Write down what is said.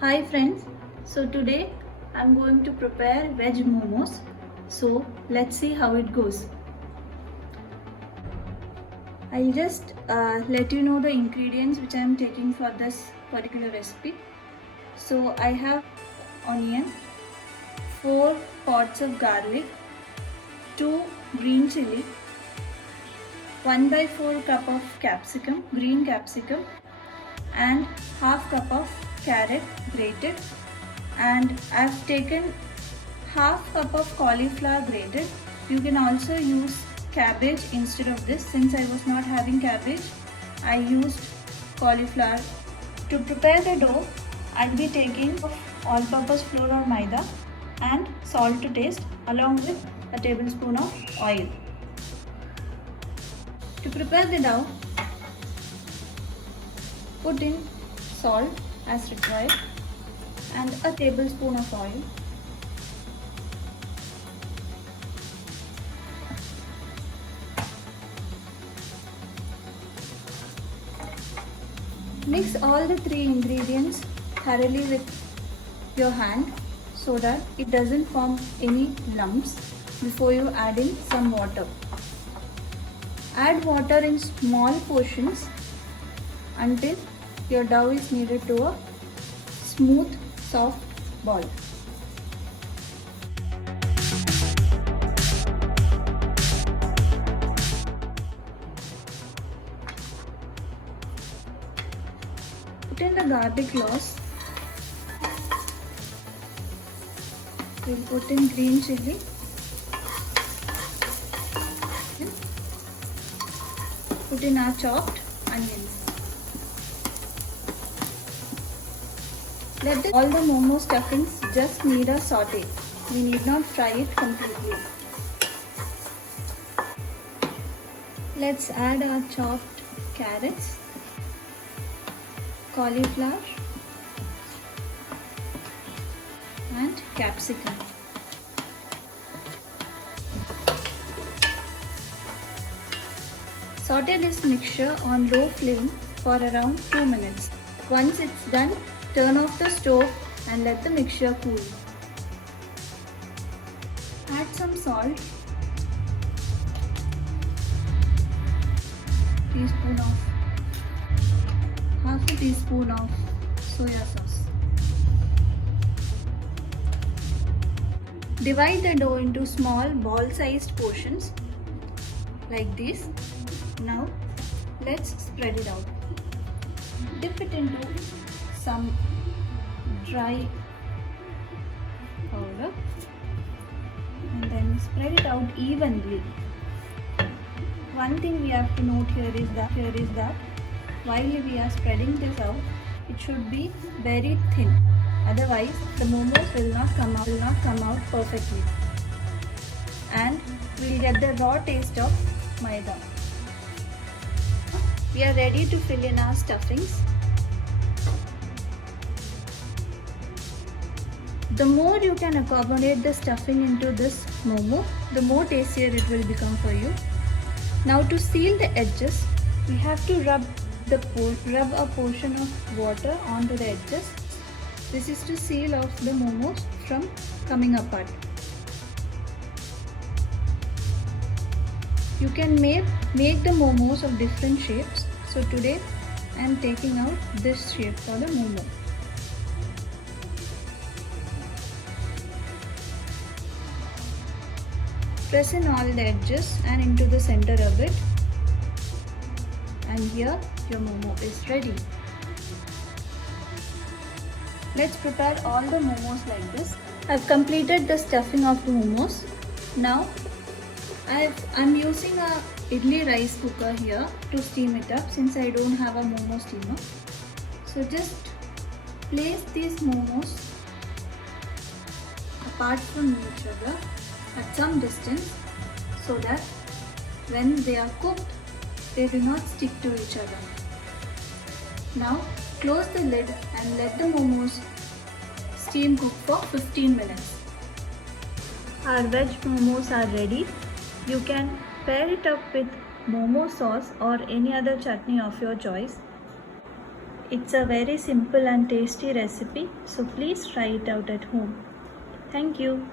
Hi friends, so today I'm going to prepare veg momos. So let's see how it goes. I'll just let you know the ingredients which I'm taking for this particular recipe. So I have onion, 4 pods of garlic, 2 green chili, 1 by 4 cup of capsicum, green capsicum, and half cup of carrot grated, and I've taken half cup of cauliflower grated. You can also use cabbage instead of this. Since I was not having cabbage, I used cauliflower. To prepare the dough, I'll be taking all-purpose flour or maida and salt to taste along with a tablespoon of oil. To prepare the dough, put in salt as required and a tablespoon of oil. Mix all the 3 ingredients thoroughly with your hand so that it doesn't form any lumps before you add in some water. Add water in small portions until your dough is kneaded to a smooth, soft ball. Put in the garlic cloves. We'll put in green chili. Put in our chopped onions. Let all the momo stuffings just need a saute. We need not fry it completely. Let's add our chopped carrots, cauliflower and capsicum. Saute this mixture on low flame for around 2 minutes. Once it's done, turn off the stove and let the mixture cool. Add some salt, half a teaspoon of soya sauce. Divide the dough into small ball-sized portions like this. Now let's spread it out. Dip it into some dry powder and then spread it out evenly. One thing we have to note here is that while we are spreading this out, it should be very thin. Otherwise, the momos will not come out perfectly, and we'll get the raw taste of maida. We are ready to fill in our stuffings. The more you can accommodate the stuffing into this momo, the more tastier it will become for you. Now to seal the edges, we have to rub a portion of water onto the edges. This is to seal off the momos from coming apart. You can make the momos of different shapes. So today I am taking out this shape for the momo. Press in all the edges and into the center a bit. And here your momo is ready. Let's prepare all the momos like this. I've completed the stuffing of the momos. Now I'm using a idli rice cooker here to steam it up since I don't have a momo steamer. So just place these momos apart from each other at some distance so that when they are cooked, they do not stick to each other. Now close the lid and let the momos steam cook for 15 minutes. Our veg momos are ready. You can pair it up with momo sauce or any other chutney of your choice. It's a very simple and tasty recipe, so please try it out at home. Thank you.